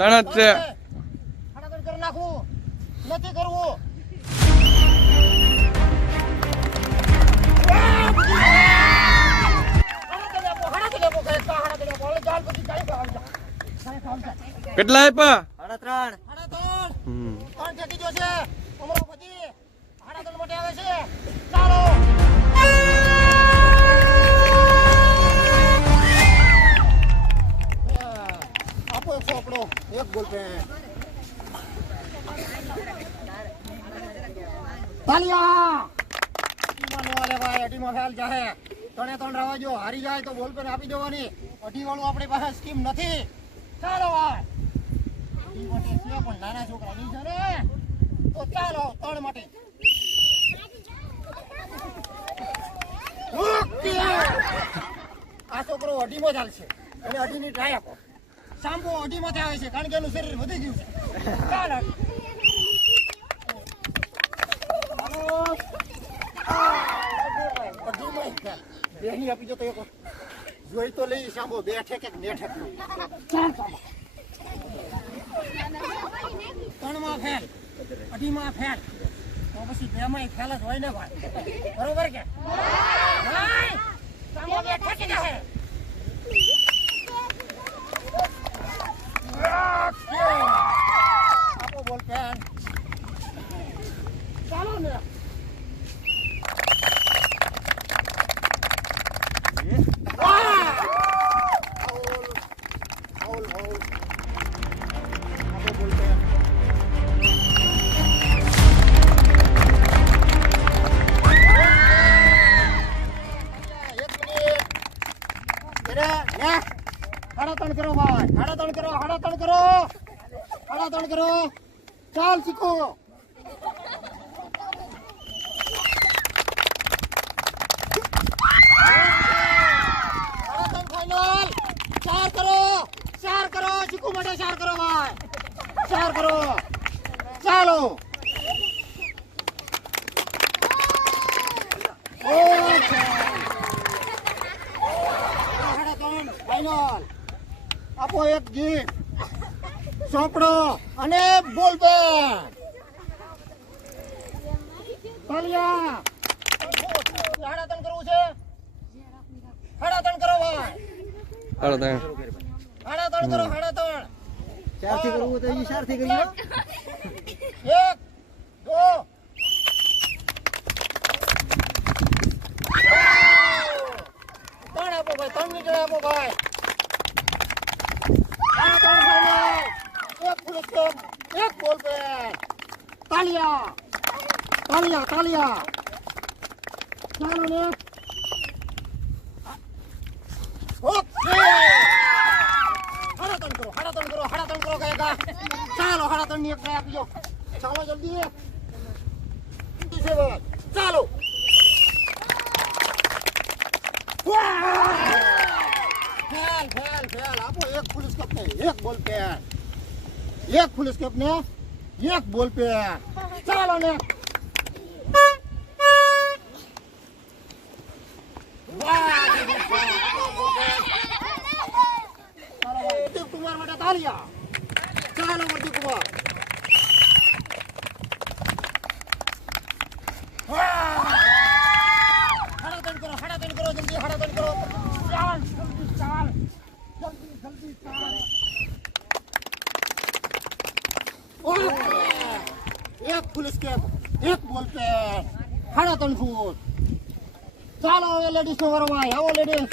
ત્રણ જ છે. હડાદણ કરી નાખું નથી કરવું. કેટલા આપ્યા? 3.5. 3 ઠેકી ગયો છે. અમારો પતિ હડાદણ માટે આવે છે. ચાલો આપો એક સોપડો એક બોલ પે તાલિયા ટીમનો વાલે ભાઈ અઢીમાં ફેલ જાહે. 3 રવા જો હારી જાય તો બોલ પે આપી દેવાની. 2.5 વાળું આપણી પાસે સ્કીમ નથી. ચાલો ભાઈ 2 માટે છે પણ નાના છોકરા નહીં છે ને તો ચાલો 3 માટે આ છોકરો 2.5માં ચાલશે અને 2.5ની ટ્રાય આપો. સાંભો 2.5માંથી આવે છે કારણ કે એનું શરીર વધી ગયું છે. ચાલો બેની આપી દો તો એક જોઈ તો લઈ. સાંભો 2 ઠેક એક 2 ઠેક 3માં ફેલ 2.5માં ફેલ તો પછી 2માં ફેલ જ હોય ને ભાઈ. બરોબર કે ભાઈ? સાંભો 2 ઠેકી જશે. આપો બોલ પેન ચાલો ને. હડાતણ કરો ભાઈ. હડાતણ કરો. હડાતણ કરો. હડાતણ કરો. ચાલ શીખો. હડાતણ ફાઈનલ. 4 કરો. 4 કરો. શીખો માટે 4 કરો ભાઈ. 4 કરો. ચાલો ફાઈનલ. આપો એક ગીત સોપડો અને બોલ પેન તાલિયા. હડાતણ કરવું છે. હડાતણ કરો ભાઈ. હળદણ. હડાતણ કરો. હડાતણ 4 થી કરવું તો 4 થી કરીએ. 1 2 3 આપો ભાઈ. 3 ની જગ્યાએ આપો ભાઈ. એક ફૂલ સ્ટોપ એક બોલ પેન તાલિયા. તાલિયા. તાલિયા. ચાલો ને. ઓકે હડાતણ કરો. હડાતણ કરો. હડાતણ કરો કહેગા. ચાલો હડાતણ ની એક ટ્રાય આપજો. ચાલો જલ્દી ચાલો. Fail fail fail. આપો એક ફૂલ સ્કેપ ને એક બોલ પેન. એક ફૂલ સ્કેપ ને એક બોલ પેન. ચાલો ને. વર્દી કુમાર માટે તાલિયા. ચાલો વર્દી કુમાર. હડાતણ કરો. હડાતણ કરો. જલ્દી હડાતણ કરો. ચાલ જલ્દી ચાલ. જલ્દી જલ્દી ચાલ. એક ફૂલ સ્કેપ એક બોલ પેન. 3.5 ફૂટ. ચાલો હવે લેડીઝ નો વારો ભાઈ. આવો લેડીઝ.